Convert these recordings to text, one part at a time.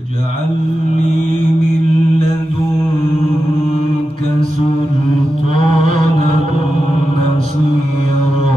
واجعل لي من لدنك سلطانا نصيرا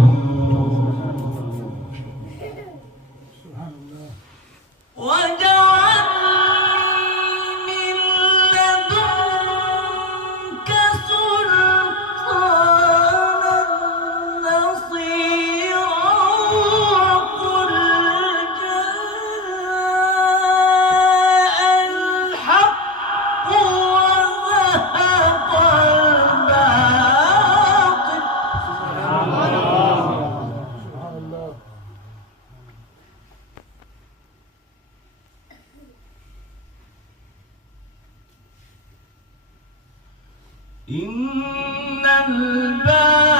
إن الباطل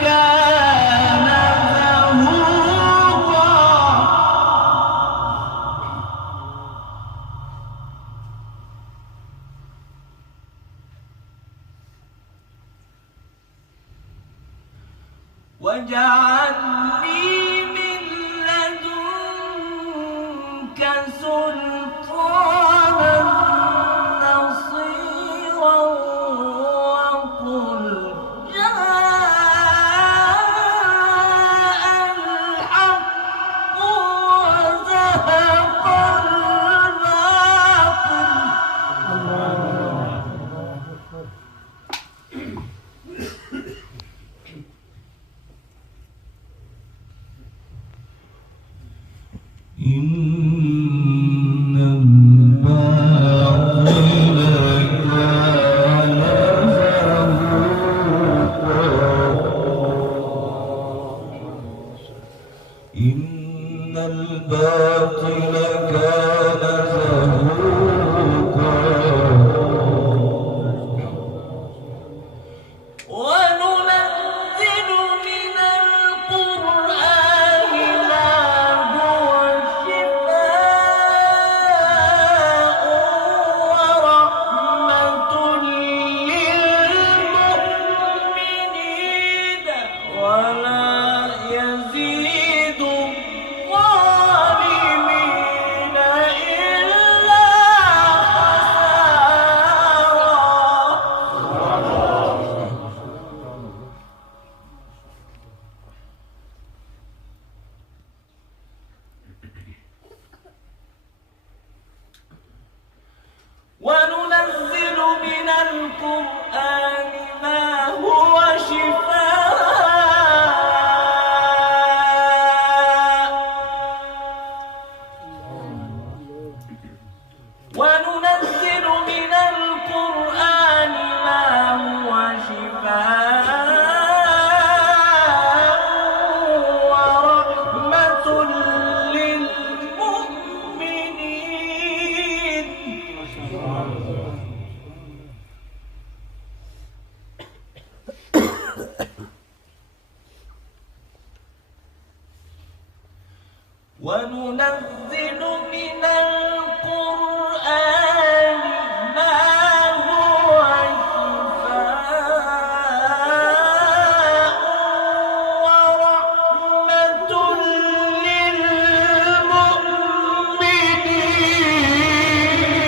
كان زهوقا واجعل لي من لدنك سلطانا إن الباطل كان زهوقا إن الباطل كان زهوقا وننزل من القرآن ما هو شفاء وننزل من القرآن ما هو شفاء ورحمة للمؤمنين وننزل من القرآن ما هو شفاء ورحمة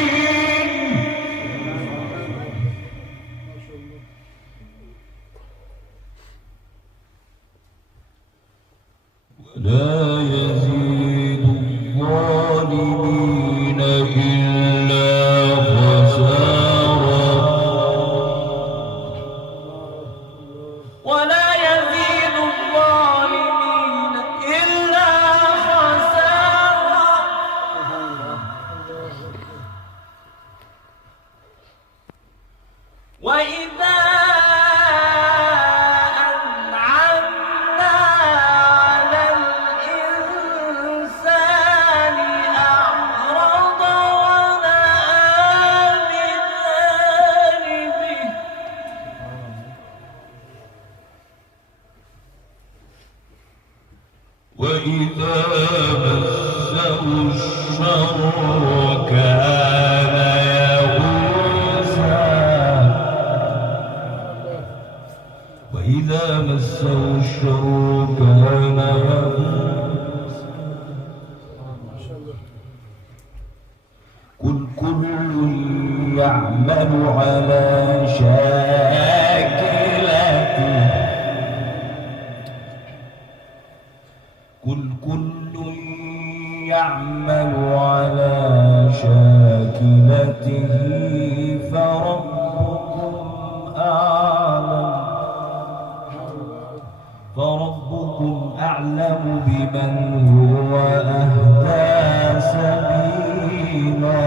للمؤمنين ولا يزيد الظالمين إلا خسارا ولا يزيد الظالمين إلا خسارا وإذا وإذا مسه الشر كان يئوسا وإذا مسه الشر كان يئوسا على شاكلته قل كل يعمل على شاكلته فربكم أعلم بمن هو أهدى سبيلا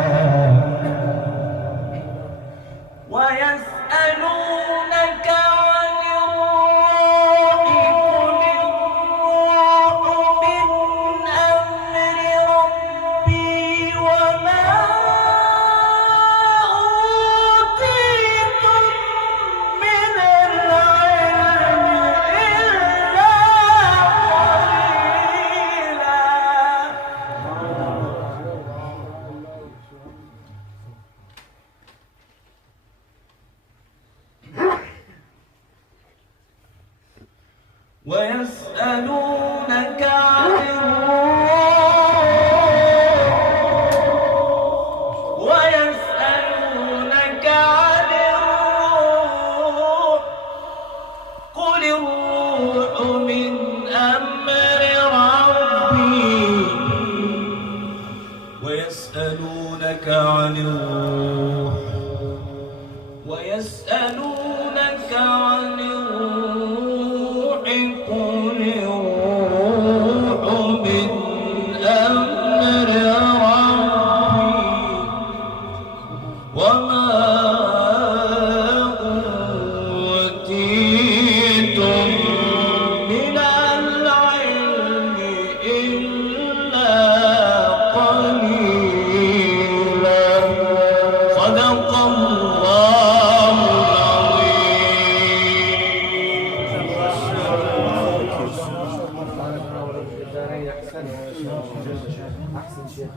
ويسألونك عن الروح قل الروح من أمر ربي وما أوتيتم من العلم إلا ويسألونك عن الروح قل الروح من أمر ربي ويسألونك عن الروح قل الروح من أمر ربي وما أوتيتم من العلم إلا قليلا صدق الله العظيم.